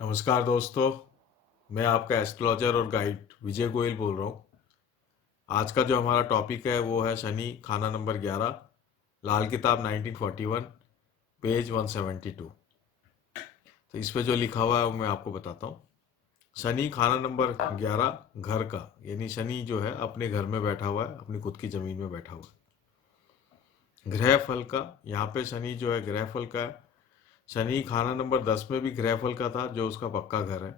नमस्कार दोस्तों। मैं आपका एस्ट्रोलॉजर और गाइड विजय गोयल बोल रहा हूँ। आज का जो हमारा टॉपिक है वो है शनि, खाना नंबर 11, लाल किताब 1941, पेज 172। तो इस पे जो लिखा हुआ है वो मैं आपको बताता हूँ। शनि खाना नंबर 11 घर का, यानी शनि जो है अपने घर में बैठा हुआ है, अपनी खुद की जमीन में बैठा हुआ है। ग्रह फल का, यहाँ पे शनि जो है ग्रह फल का है। शनि खाना नंबर 10 में भी ग्रह फल का था, जो उसका पक्का घर है,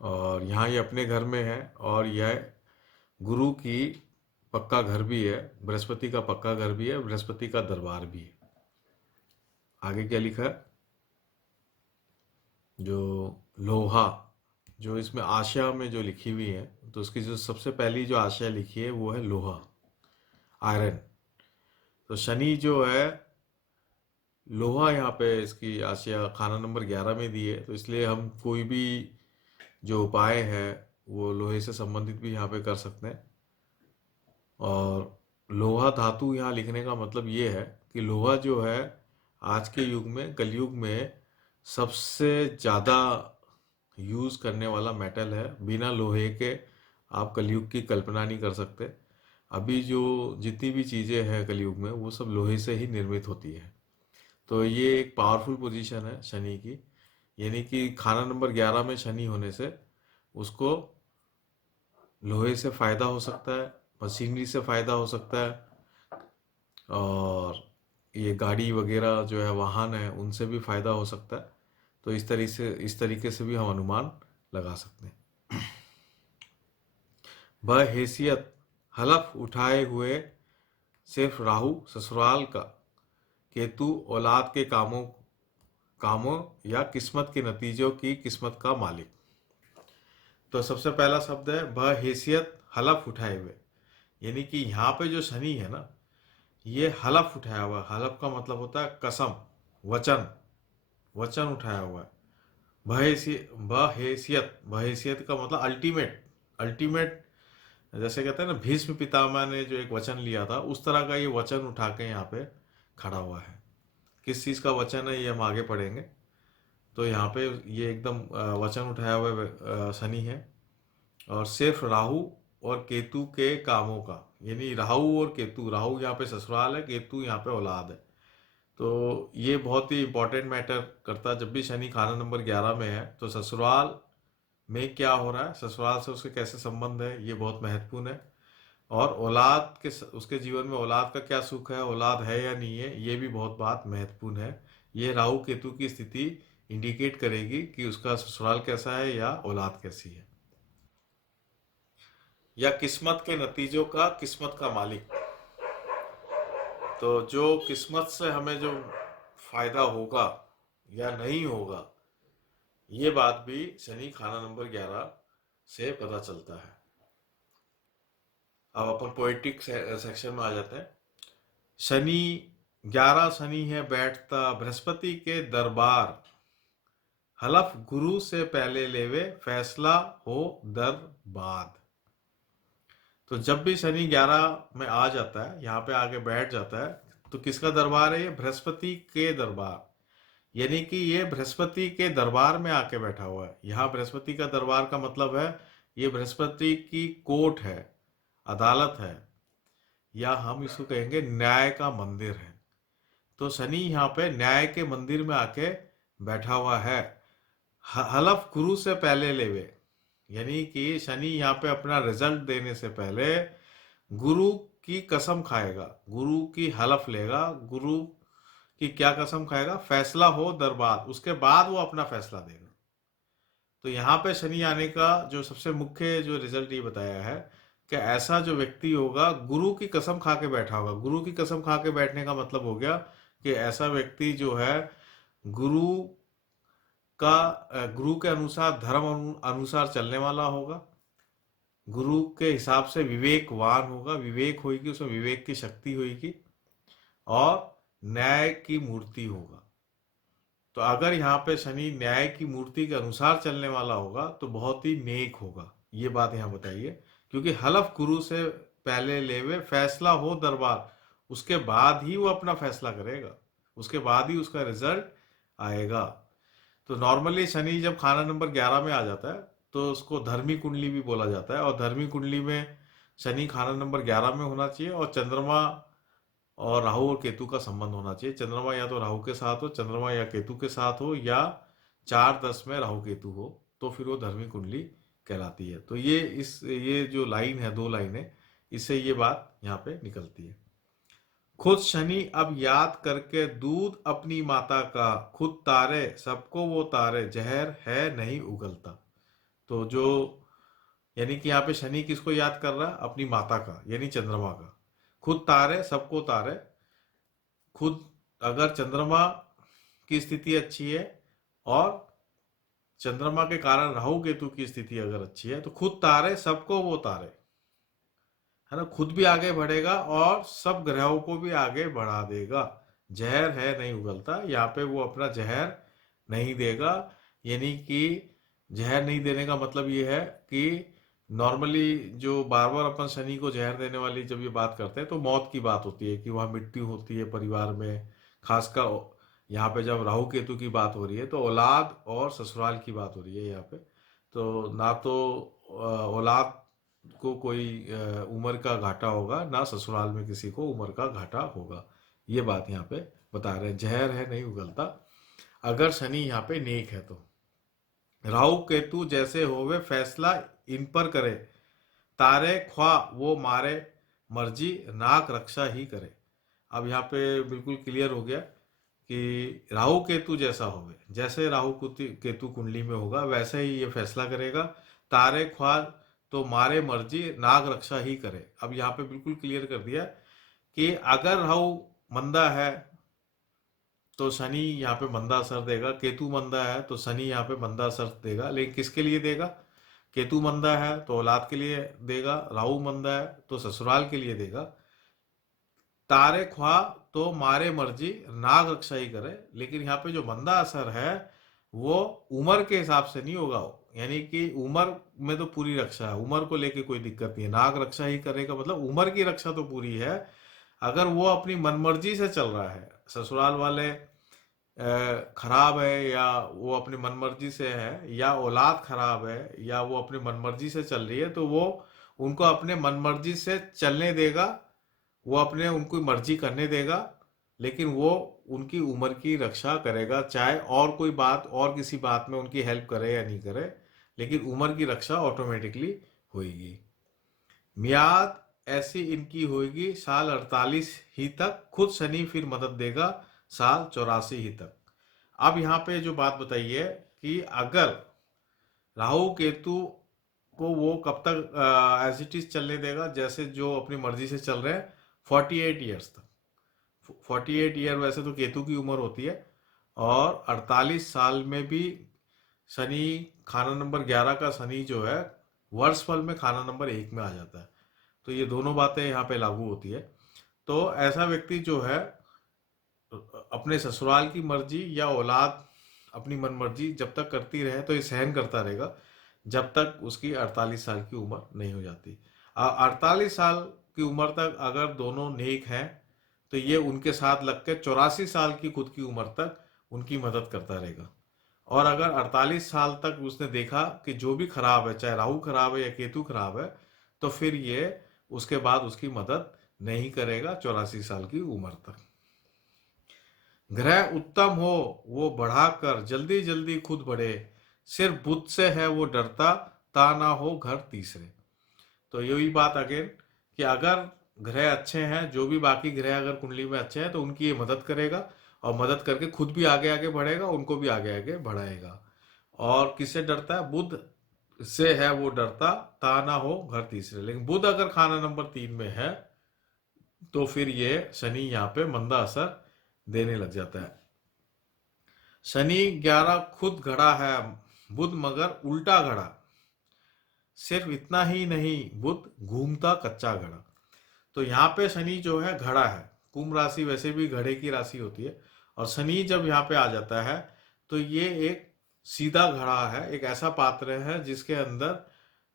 और यहाँ ये अपने घर में है। और यह गुरु की पक्का घर भी है, बृहस्पति का पक्का घर भी है, बृहस्पति का दरबार भी है। आगे क्या लिखा है? जो लोहा, जो इसमें आशा में जो लिखी हुई है, तो उसकी जो सबसे पहली जो आशा लिखी है वो है लोहा, आयरन। तो शनि जो है लोहा, यहाँ पे इसकी आशा खाना नंबर 11 में दी है, तो इसलिए हम कोई भी जो उपाय है वो लोहे से संबंधित भी यहाँ पे कर सकते हैं। और लोहा धातु यहाँ लिखने का मतलब ये है कि लोहा जो है आज के युग में, कलयुग में सबसे ज़्यादा यूज़ करने वाला मेटल है। बिना लोहे के आप कलयुग की कल्पना नहीं कर सकते। अभी जो जितनी भी चीज़ें हैं कलयुग में वो सब लोहे से ही निर्मित होती है। तो ये एक पावरफुल पोजीशन है शनि की, यानी कि खाना नंबर 11 में शनि होने से उसको लोहे से फ़ायदा हो सकता है, मशीनरी से फ़ायदा हो सकता है, और ये गाड़ी वगैरह जो है, वाहन है, उनसे भी फायदा हो सकता है। तो इस तरीके से भी हम अनुमान लगा सकते हैं। बहैसियत हलफ उठाए हुए सिर्फ राहु ससुराल का, केतु औलाद के कामों कामों या किस्मत के नतीजों की किस्मत का मालिक। तो सबसे पहला शब्द है बहैसियत हलफ उठाए हुए, यानी कि यहाँ पे जो शनि है ना, ये हलफ उठाया हुआ है। हलफ का मतलब होता है कसम, वचन, वचन उठाया हुआ है। बहैसियत, बहैसियत का मतलब अल्टीमेट, अल्टीमेट। जैसे कहते हैं ना, भीष्म पितामह ने जो एक वचन लिया था, उस तरह का ये वचन उठा के यहाँ पे खड़ा हुआ है। किस चीज़ का वचन है ये हम आगे पढ़ेंगे। तो यहाँ पे ये एकदम वचन उठाया हुआ शनि है। और सिर्फ राहु और केतु के कामों का, यानी राहु और केतु, राहु यहाँ पे ससुराल है, केतु यहाँ पे औलाद है। तो ये बहुत ही इंपॉर्टेंट मैटर करता है। जब भी शनि खाना नंबर 11 में है तो ससुराल में क्या हो रहा है, ससुराल से उसके कैसे संबंध है, ये बहुत महत्वपूर्ण है। और औलाद के उसके जीवन में औलाद का क्या सुख है, औलाद है या नहीं है, ये भी बहुत बात महत्वपूर्ण है। ये राहु केतु की स्थिति इंडिकेट करेगी कि उसका ससुराल कैसा है या औलाद कैसी है। या किस्मत के नतीजों का किस्मत का मालिक, तो जो किस्मत से हमें जो फायदा होगा या नहीं होगा, ये बात भी शनि खाना नंबर 11 से पता चलता है। अब अपन पोएटिक सेक्शन में आ जाते हैं। शनि 11 शनि है बैठता बृहस्पति के दरबार, हलफ गुरु से पहले लेवे फैसला हो दर बाद। तो जब भी शनि 11 में आ जाता है, यहाँ पे आके बैठ जाता है, तो किसका दरबार है? ये बृहस्पति के दरबार, यानी कि ये बृहस्पति के दरबार में आके बैठा हुआ है। यहाँ बृहस्पति का दरबार का मतलब है ये बृहस्पति की कोर्ट है, अदालत है, या हम इसको कहेंगे न्याय का मंदिर है। तो शनि यहाँ पे न्याय के मंदिर में आके बैठा हुआ है। हलफ गुरु से पहले लेवे, यानी कि शनि यहाँ पे अपना रिजल्ट देने से पहले गुरु की कसम खाएगा, गुरु की हलफ लेगा। गुरु की क्या कसम खाएगा? फैसला हो दरबार, उसके बाद वो अपना फैसला देगा। तो यहाँ पे शनि आने का जो सबसे मुख्य जो रिजल्ट ये बताया है कि ऐसा जो व्यक्ति होगा गुरु की कसम खा के बैठा होगा। गुरु की कसम खा के बैठने का मतलब हो गया कि ऐसा व्यक्ति जो है गुरु गुरु के अनुसार, धर्म अनुसार चलने वाला होगा, गुरु के हिसाब से विवेकवान होगा, विवेक होगी, उसमें विवेक की शक्ति होगी, और न्याय की मूर्ति होगा। तो अगर यहाँ पे शनि न्याय की मूर्ति के अनुसार चलने वाला होगा तो बहुत ही नेक होगा, ये बात यहाँ बताइए। क्योंकि हलफ गुरु से पहले लेवे फैसला हो दरबार, उसके बाद ही वो अपना फैसला करेगा, उसके बाद ही उसका रिजल्ट आएगा। तो नॉर्मली शनि जब खाना नंबर 11 में आ जाता है तो उसको धर्मी कुंडली भी बोला जाता है, और धर्मी कुंडली में शनि खाना नंबर 11 में होना चाहिए, और चंद्रमा और राहु और केतु का संबंध होना चाहिए। चंद्रमा या तो राहु के साथ हो, चंद्रमा या केतु के साथ हो, या 4-10 में राहु केतु हो, तो फिर वो धर्मी कुंडली कहलाती है। तो ये जो लाइन है, 2 लाइनें, इससे ये बात यहाँ पे निकलती है। खुद शनि अब याद करके दूध अपनी माता का, खुद तारे सबको वो तारे, जहर है नहीं उगलता। तो जो यानी कि यहाँ पे शनि किसको याद कर रहा है? अपनी माता का, यानी चंद्रमा का। खुद तारे सबको तारे, खुद अगर चंद्रमा की स्थिति अच्छी है और चंद्रमा के कारण राहु केतु की स्थिति अगर अच्छी है, तो खुद तारे सबको वो तारे, है ना, खुद भी आगे बढ़ेगा और सब ग्रहों को भी आगे बढ़ा देगा। जहर है नहीं उगलता, यहाँ पे वो अपना जहर नहीं देगा। यानी कि जहर नहीं देने का मतलब ये है कि नॉर्मली जो बार बार अपन शनि को जहर देने वाली जब ये बात करते हैं तो मौत की बात होती है कि वहाँ मृत्यु होती है परिवार में। खासकर यहाँ पे जब राहु केतु की बात हो रही है तो औलाद और ससुराल की बात हो रही है यहाँ पे। तो ना तो औलाद को कोई उम्र का घाटा होगा, ना ससुराल में किसी को उम्र का घाटा होगा। ये बात यहाँ पे बता रहे हैं, जहर है नहीं उगलता अगर शनि यहाँ पे नेक है तो। राहु केतु जैसे होवे फैसला इन पर करे, तारे ख्वा वो मारे मर्जी, नाक रक्षा ही करे। अब यहाँ पे बिल्कुल क्लियर हो गया कि राहु केतु जैसा होवे, जैसे राहु केतु कुंडली में होगा वैसे ही ये फैसला करेगा। तारे ख्वा तो मारे मर्जी, नाग रक्षा ही करे। अब यहाँ पे बिल्कुल क्लियर कर दिया कि अगर राहु मंदा है तो शनि यहाँ पे मंदा असर देगा, केतु मंदा है तो शनि यहाँ पे मंदा असर देगा। लेकिन किसके लिए देगा? केतु मंदा है तो औलाद के लिए देगा, राहु मंदा है तो ससुराल के लिए देगा। तारे ख्वा तो मारे मर्जी, नाग रक्षा ही करे। लेकिन यहाँ पे जो मंदा असर है वो उम्र के हिसाब से नहीं होगा, यानी कि उम्र में तो पूरी रक्षा है, उम्र को लेके कोई दिक्कत नहीं है। नाग रक्षा ही करेगा मतलब उम्र की रक्षा तो पूरी है। अगर वो अपनी मनमर्जी से चल रहा है, ससुराल वाले खराब है या वो अपनी मनमर्जी से है, या औलाद खराब है या वो अपनी मनमर्जी से चल रही है, तो वो उनको अपने मनमर्जी से चलने देगा, वो अपने उनको मर्जी करने देगा। लेकिन वो उनकी उम्र की रक्षा करेगा, चाहे और कोई बात और किसी बात में उनकी हेल्प करे या नहीं करे, लेकिन उम्र की रक्षा ऑटोमेटिकली होगी। मियाद ऐसी इनकी होगी साल 48 ही तक, खुद शनि फिर मदद देगा साल 84 ही तक। अब यहाँ पे जो बात बताई है कि अगर राहु केतु को वो कब तक एज इट इज चलने देगा, जैसे जो अपनी मर्जी से चल रहे हैं, 48 ईयर्स तक। 48 ईयर वैसे तो केतु की उम्र होती है, और 48 साल में भी शनि खाना नंबर 11 का शनि जो है वर्षफल में खाना नंबर 1 में आ जाता है। तो ये दोनों बातें यहाँ पे लागू होती है। तो ऐसा व्यक्ति जो है अपने ससुराल की मर्जी या औलाद अपनी मन मर्जी जब तक करती रहे तो ये सहन करता रहेगा, जब तक उसकी 48 साल की उम्र नहीं हो जाती। 48 साल की उम्र तक अगर दोनों नेक हैं तो ये उनके साथ लग के 84 साल की खुद की उम्र तक उनकी मदद करता रहेगा। और अगर 48 साल तक उसने देखा कि जो भी खराब है, चाहे राहु खराब है या केतु खराब है, तो फिर ये उसके बाद उसकी मदद नहीं करेगा 84 साल की उम्र तक। ग्रह उत्तम हो वो बढ़ाकर, जल्दी जल्दी खुद बढ़े, सिर्फ बुध से है वो डरता, ता ना हो घर तीसरे। तो यही बात अगेन कि अगर ग्रह अच्छे हैं, जो भी बाकी ग्रह अगर कुंडली में अच्छे हैं तो उनकी ये मदद करेगा, और मदद करके खुद भी आगे आगे बढ़ेगा, उनको भी आगे आगे बढ़ाएगा। और किससे डरता है? बुध से है वो डरता, ता ना हो घर तीसरे। लेकिन बुध अगर खाना नंबर 3 में है तो फिर ये शनि यहाँ पे मंदा असर देने लग जाता है। शनि 11 खुद घड़ा है, बुध मगर उल्टा घड़ा, सिर्फ इतना ही नहीं बुध घूमता कच्चा घड़ा। तो यहाँ पे शनि जो है घड़ा है, कुंभ राशि वैसे भी घड़े की राशि होती है, और शनि जब यहाँ पे आ जाता है तो ये एक सीधा घड़ा है, एक ऐसा पात्र है जिसके अंदर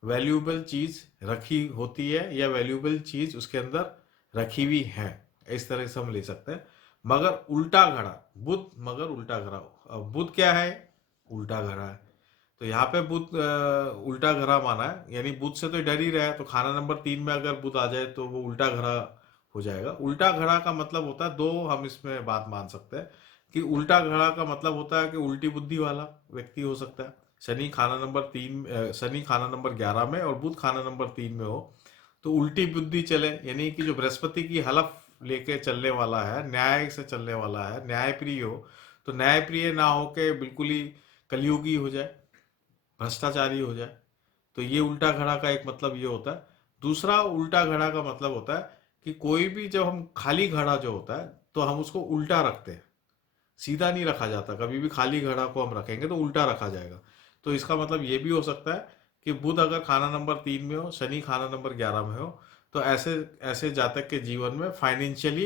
वैल्यूएबल चीज रखी होती है या वैल्यूएबल चीज उसके अंदर रखी हुई है, इस तरह से हम ले सकते हैं। मगर उल्टा घड़ा, बुध मगर उल्टा घड़ा। अब बुध क्या है? उल्टा घड़ा है। तो यहाँ पे बुध उल्टा घड़ा माना है, यानी बुध से तो डर ही रहा है, तो खाना नंबर 3 में अगर बुध आ जाए तो वो उल्टा घड़ा हो जाएगा। उल्टा घड़ा का मतलब होता है दो, हम इसमें बात मान सकते हैं कि उल्टा घड़ा का मतलब होता है कि उल्टी बुद्धि वाला व्यक्ति हो सकता है। शनि खाना नंबर 3, शनि खाना नंबर 11 में और बुध खाना नंबर 3 में हो तो उल्टी बुद्धि चले, यानी कि जो बृहस्पति की हलफ लेके चलने वाला है, न्याय से चलने वाला है, न्यायप्रिय हो, तो न्यायप्रिय ना हो के बिल्कुल ही कलयुगी हो जाए, भ्रष्टाचारी हो जाए, तो ये उल्टा घड़ा का एक मतलब ये होता है। दूसरा उल्टा घड़ा का मतलब होता है कि कोई भी, जब हम खाली घड़ा जो होता है तो हम उसको उल्टा रखते हैं, सीधा नहीं रखा जाता। कभी भी खाली घड़ा को हम रखेंगे तो उल्टा रखा जाएगा। तो इसका मतलब ये भी हो सकता है कि बुध अगर खाना नंबर 3 में हो, शनि खाना नंबर 11 में हो, तो ऐसे ऐसे जातक के जीवन में फाइनेंशियली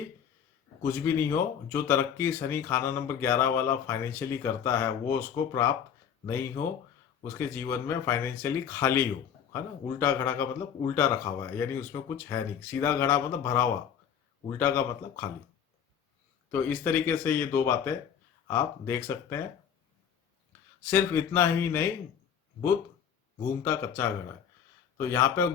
कुछ भी नहीं हो। जो तरक्की शनि खाना नंबर 11 वाला फाइनेंशियली करता है वो उसको प्राप्त नहीं हो, उसके जीवन में फाइनेंशियली खाली हो, है ना। उल्टा घड़ा का मतलब उल्टा रखा हुआ है, यानी उसमें कुछ है नहीं। सीधा घड़ा मतलब भरा हुआ, उल्टा का मतलब खाली। तो इस तरीके से ये दो बातें आप देख सकते हैं। सिर्फ इतना ही नहीं, बुध घूमता कच्चा घड़ा है। तो यहाँ पे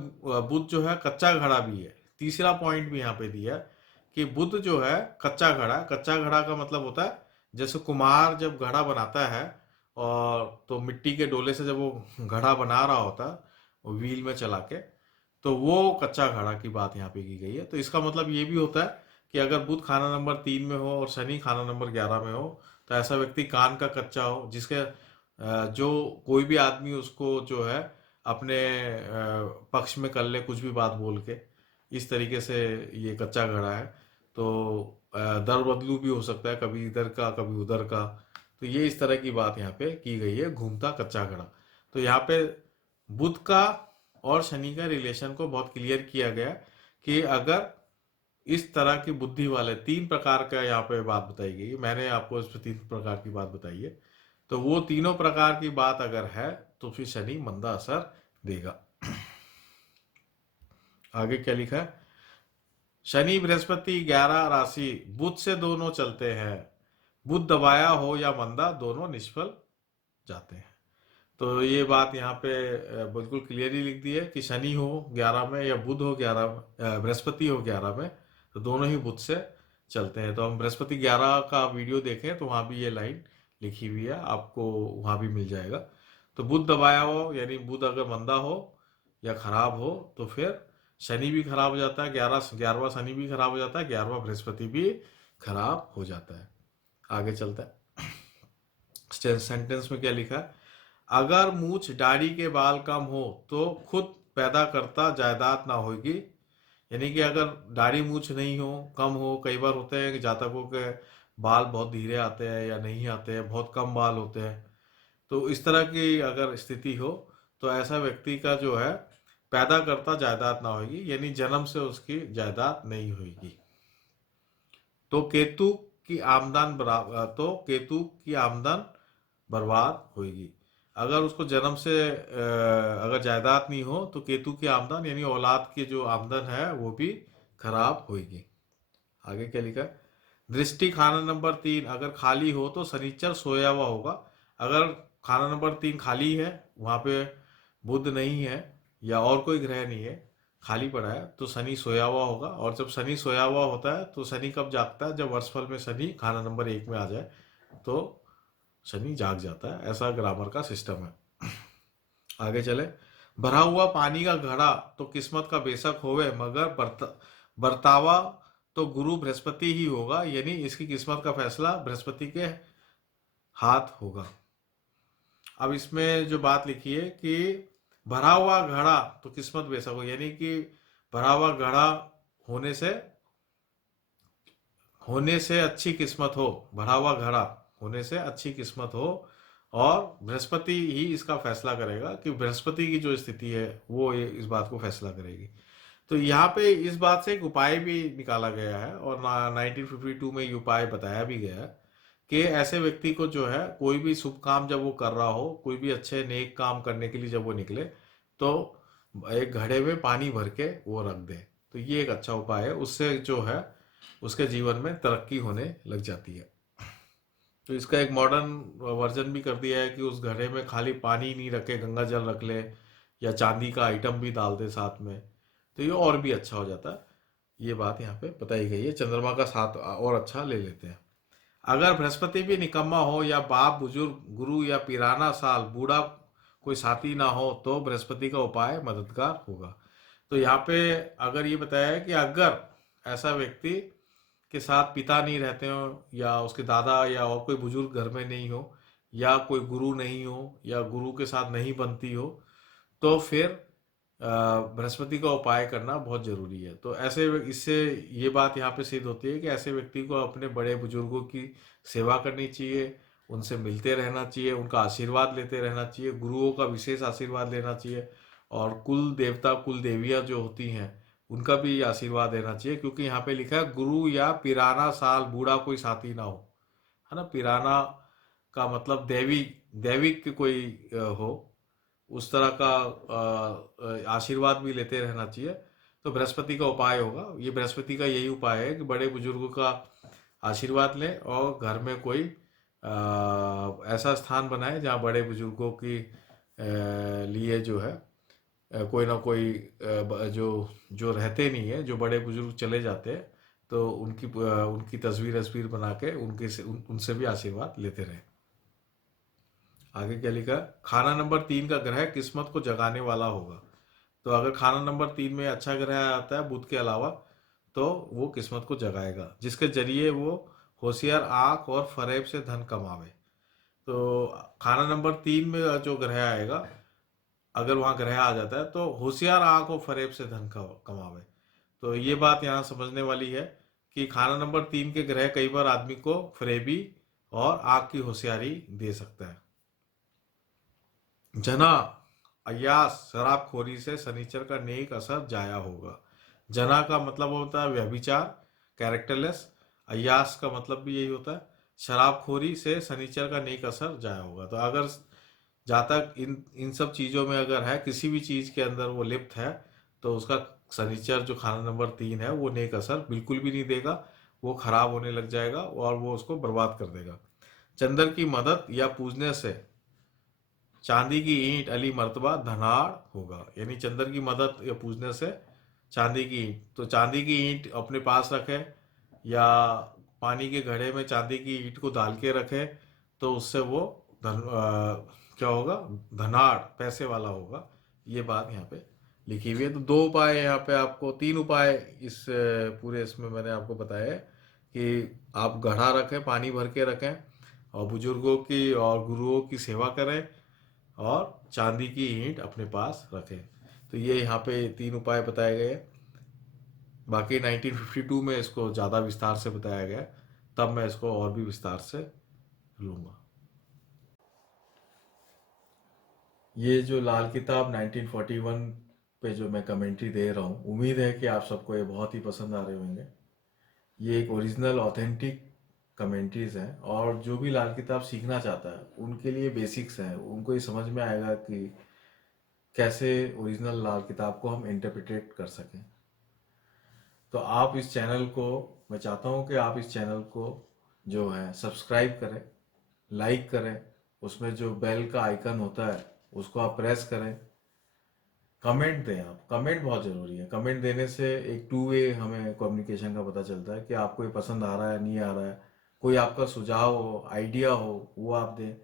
बुध जो है कच्चा घड़ा भी है। तीसरा पॉइंट भी यहाँ पे दिया है कि बुध जो है कच्चा घड़ा है। कच्चा घड़ा का मतलब होता है जैसे कुम्हार जब घड़ा बनाता है, और तो मिट्टी के डोले से जब वो घड़ा बना रहा होता है, वो व्हील में चला के, तो वो कच्चा घड़ा की बात यहाँ पे की गई है। तो इसका मतलब ये भी होता है कि अगर बुध खाना नंबर 3 में हो और शनि खाना नंबर 11 में हो, तो ऐसा व्यक्ति कान का कच्चा हो, जिसके जो कोई भी आदमी उसको जो है अपने पक्ष में कर ले, कुछ भी बात बोल के, इस तरीके से ये कच्चा घड़ा है। तो दर बदलू भी हो सकता है, कभी इधर का कभी उधर का। तो ये इस तरह की बात यहाँ पे की गई है, घूमता कच्चा घड़ा। तो यहाँ पे बुध का और शनि का रिलेशन को बहुत क्लियर किया गया कि अगर इस तरह की बुद्धि वाले, 3 प्रकार का यहाँ पे बात बताई गई है, मैंने आपको इस पे 3 प्रकार की बात बताई है। तो वो तीनों प्रकार की बात अगर है तो फिर शनि मंदा असर देगा। आगे क्या लिखा है? शनि बृहस्पति 11 राशि बुध से दोनों चलते हैं, बुध दबाया हो या मंदा दोनों निष्फल जाते हैं। तो ये बात यहाँ पे बिल्कुल क्लियरली लिख दी है कि शनि हो 11 में या बुध हो 11 में, बृहस्पति हो 11 में, तो दोनों ही बुध से चलते हैं। तो हम बृहस्पति 11 का वीडियो देखें तो वहाँ भी ये लाइन लिखी हुई है, आपको वहाँ भी मिल जाएगा। तो बुध दबाया हो, यानी बुध अगर मंदा हो या खराब हो, तो फिर शनि भी खराब हो जाता है, 11वां शनि भी खराब हो जाता है, 11वां बृहस्पति भी खराब हो जाता है। आगे चलता है, सेंटेंस में क्या लिखा है? अगर मूछ दाढ़ी के बाल कम हो तो खुद पैदा करता जायदाद ना होगी। यानी कि अगर दाढ़ी मूछ नहीं हो, कम हो, कई बार होते हैं कि जातकों के बाल बहुत धीरे आते हैं या नहीं आते हैं, बहुत कम बाल होते हैं। तो इस तरह की अगर स्थिति हो तो ऐसा व्यक्ति का जो है पैदा करता जायदाद ना होगी, यानी जन्म से उसकी जायदाद नहीं होगी। तो केतु की आमदन बराबर, तो केतु की आमदन बर्बाद होगी। अगर उसको जन्म से अगर जायदाद नहीं हो तो केतु की आमदन यानी औलाद की जो आमदन है वो भी खराब होगी। आगे क्या लिखा है? दृष्टि खाना नंबर 3 अगर खाली हो तो शनिचर सोया हुआ होगा। अगर खाना नंबर 3 खाली है, वहां पे बुध नहीं है या और कोई ग्रह नहीं है, खाली पड़ा है, तो शनि सोया हुआ होगा। और जब शनि सोया हुआ होता है तो शनि कब जागता है? जब वर्षफल में शनि खाना नंबर 1 में आ जाए तो शनि जाग जाता है। ऐसा ग्रामर का सिस्टम है। आगे चले। भरा हुआ पानी का घड़ा तो किस्मत का बेशक होवे, मगर बर्तावा तो गुरु बृहस्पति ही होगा, यानी इसकी किस्मत का फैसला बृहस्पति के हाथ होगा। अब इसमें जो बात लिखी है कि भरा हुआ घड़ा तो किस्मत बेशक हो, यानी कि भरा हुआ घड़ा होने से अच्छी किस्मत हो, भरा हुआ घड़ा होने से अच्छी किस्मत हो, और बृहस्पति ही इसका फैसला करेगा कि बृहस्पति की जो स्थिति है वो ये इस बात को फैसला करेगी। तो यहाँ पे इस बात से एक उपाय भी निकाला गया है, और 1952 में ये उपाय बताया भी गया है कि ऐसे व्यक्ति को जो है कोई भी शुभ काम जब वो कर रहा हो, कोई भी अच्छे नेक काम करने के लिए जब वो निकले, तो एक घड़े में पानी भर के वो रख दे। तो ये एक अच्छा उपाय है, उससे जो है उसके जीवन में तरक्की होने लग जाती है। तो इसका एक मॉडर्न वर्जन भी कर दिया है कि उस घड़े में खाली पानी नहीं रखे, गंगा जल रख ले या चांदी का आइटम भी डाल दे साथ में, तो ये और भी अच्छा हो जाता है। ये बात यहाँ पे बताई गई है। चंद्रमा का साथ और अच्छा ले लेते हैं। अगर बृहस्पति भी निकम्मा हो या बाप बुजुर्ग गुरु या पिराना साल बूढ़ा कोई साथी ना हो तो बृहस्पति का उपाय मददगार होगा। तो यहाँ पे अगर ये बताया है कि अगर ऐसा व्यक्ति के साथ पिता नहीं रहते हो या उसके दादा या और कोई बुजुर्ग घर में नहीं हो या कोई गुरु नहीं हो या गुरु के साथ नहीं बनती हो, तो फिर बृहस्पति का उपाय करना बहुत जरूरी है। तो ऐसे इससे ये बात यहाँ पे सिद्ध होती है कि ऐसे व्यक्ति को अपने बड़े बुजुर्गों की सेवा करनी चाहिए, उनसे मिलते रहना चाहिए, उनका आशीर्वाद लेते रहना चाहिए, गुरुओं का विशेष आशीर्वाद लेना चाहिए, और कुल देवता कुल देवियाँ जो होती हैं उनका भी आशीर्वाद लेना चाहिए, क्योंकि यहाँ पे लिखा है गुरु या पिराना साल बूढ़ा कोई साथी ना हो, है ना। पिराना का मतलब दैविक कोई हो, उस तरह का आशीर्वाद भी लेते रहना चाहिए। तो बृहस्पति का उपाय होगा, ये बृहस्पति का यही उपाय है कि बड़े बुजुर्गों का आशीर्वाद लें और घर में कोई ऐसा स्थान बनाए जहाँ बड़े बुजुर्गों की लिए जो है कोई ना कोई जो जो रहते नहीं है, जो बड़े बुजुर्ग चले जाते हैं, तो उनकी तस्वीर बना के उनसे भी आशीर्वाद लेते रहें। आगे क्या लिखा है? खाना नंबर 3 का ग्रह किस्मत को जगाने वाला होगा। तो अगर खाना नंबर 3 में अच्छा ग्रह आता है बुध के अलावा, तो वो किस्मत को जगाएगा, जिसके जरिए वो होशियार आंख और फरेब से धन कमावे। तो खाना नंबर 3 में जो ग्रह आएगा, अगर वहाँ ग्रह आ जाता है तो होशियार आंख और फरेब से धन कमावे। तो ये बात यहाँ समझने वाली है कि खाना नंबर 3 के ग्रह कई बार आदमी को फरेबी और आंख की होशियारी दे सकता है। जना अय्यास शराबखोरी से शनिचर का नेक असर जाया होगा। जना का मतलब होता है व्यभिचार, कैरेक्टरलेस। अय्यास का मतलब भी यही होता है। शराबखोरी से शनिचर का नेक असर जाया होगा। तो अगर जहाँ तक इन इन सब चीज़ों में अगर है, किसी भी चीज़ के अंदर वो लिप्त है, तो उसका शनिचर जो खाना नंबर 3 है वो नेक असर बिल्कुल भी नहीं देगा, वो खराब होने लग जाएगा और वो उसको बर्बाद कर देगा। चंद्र की मदद या पूजने से चांदी की ईंट अली मर्तबा धनाड़ होगा। यानी चंद्र की मदद या पूजने से चांदी की ईंट, तो चांदी की ईंट अपने पास रखे या पानी के घड़े में चांदी की ईंट को डाल के रखे, तो उससे वो क्या होगा? धनाड़, पैसे वाला होगा। ये बात यहाँ पे लिखी हुई है। तो 2 उपाय यहाँ पे आपको, 3 उपाय इस पूरे इसमें मैंने आपको बताया है कि आप घड़ा रखें, पानी भर के रखें और बुजुर्गों की और गुरुओं की सेवा करें और चांदी की ईंट अपने पास रखें। तो ये यहाँ पे 3 उपाय बताए गए हैं। बाकी 1952 में इसको ज़्यादा विस्तार से बताया गया, तब मैं इसको और भी विस्तार से लूँगा। ये जो लाल किताब 1941 पे जो मैं कमेंट्री दे रहा हूँ, उम्मीद है कि आप सबको ये बहुत ही पसंद आ रहे होंगे। ये एक ओरिजिनल ऑथेंटिक कमेंट्रीज हैं और जो भी लाल किताब सीखना चाहता है उनके लिए बेसिक्स हैं, उनको ये समझ में आएगा कि कैसे ओरिजिनल लाल किताब को हम इंटरप्रिटेट कर सकें। तो आप इस चैनल को, मैं चाहता हूँ कि आप इस चैनल को जो है सब्सक्राइब करें, लाइक करें, उसमें जो बेल का आइकन होता है उसको आप प्रेस करें, कमेंट दें। आप कमेंट बहुत ज़रूरी है। कमेंट देने से एक 2 वे हमें कम्युनिकेशन का पता चलता है कि आपको ये पसंद आ रहा है नहीं आ रहा है। कोई आपका सुझाव हो, आइडिया हो, वो आप दें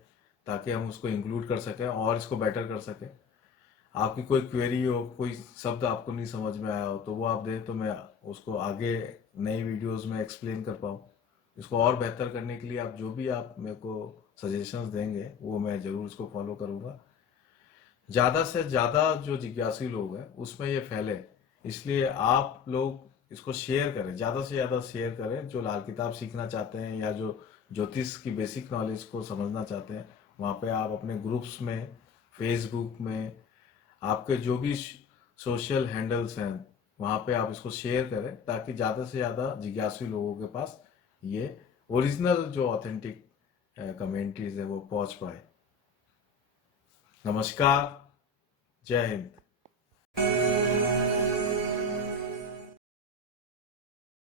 ताकि हम उसको इंक्लूड कर सकें और इसको बेटर कर सकें। आपकी कोई क्वेरी हो, कोई शब्द आपको नहीं समझ में आया हो, तो वो आप दें तो मैं उसको आगे नई वीडियोस में एक्सप्लेन कर पाऊँ। इसको और बेहतर करने के लिए आप जो भी आप मेरे को सजेशंस देंगे वो मैं ज़रूर उसको फॉलो करूँगा। ज़्यादा से ज़्यादा जो जिज्ञासु लोग हैं उसमें ये फैले, इसलिए आप लोग इसको शेयर करें, ज़्यादा से ज़्यादा शेयर करें। जो लाल किताब सीखना चाहते हैं या जो ज्योतिष की बेसिक नॉलेज को समझना चाहते हैं, वहाँ पे आप अपने ग्रुप्स में, फेसबुक में, आपके जो भी सोशल हैंडल्स हैं वहाँ पे आप इसको शेयर करें ताकि ज़्यादा से ज़्यादा जिज्ञासु लोगों के पास ये ओरिजिनल जो ऑथेंटिक कमेंट्रीज है वो पहुँच पाए। नमस्कार, जय हिंद।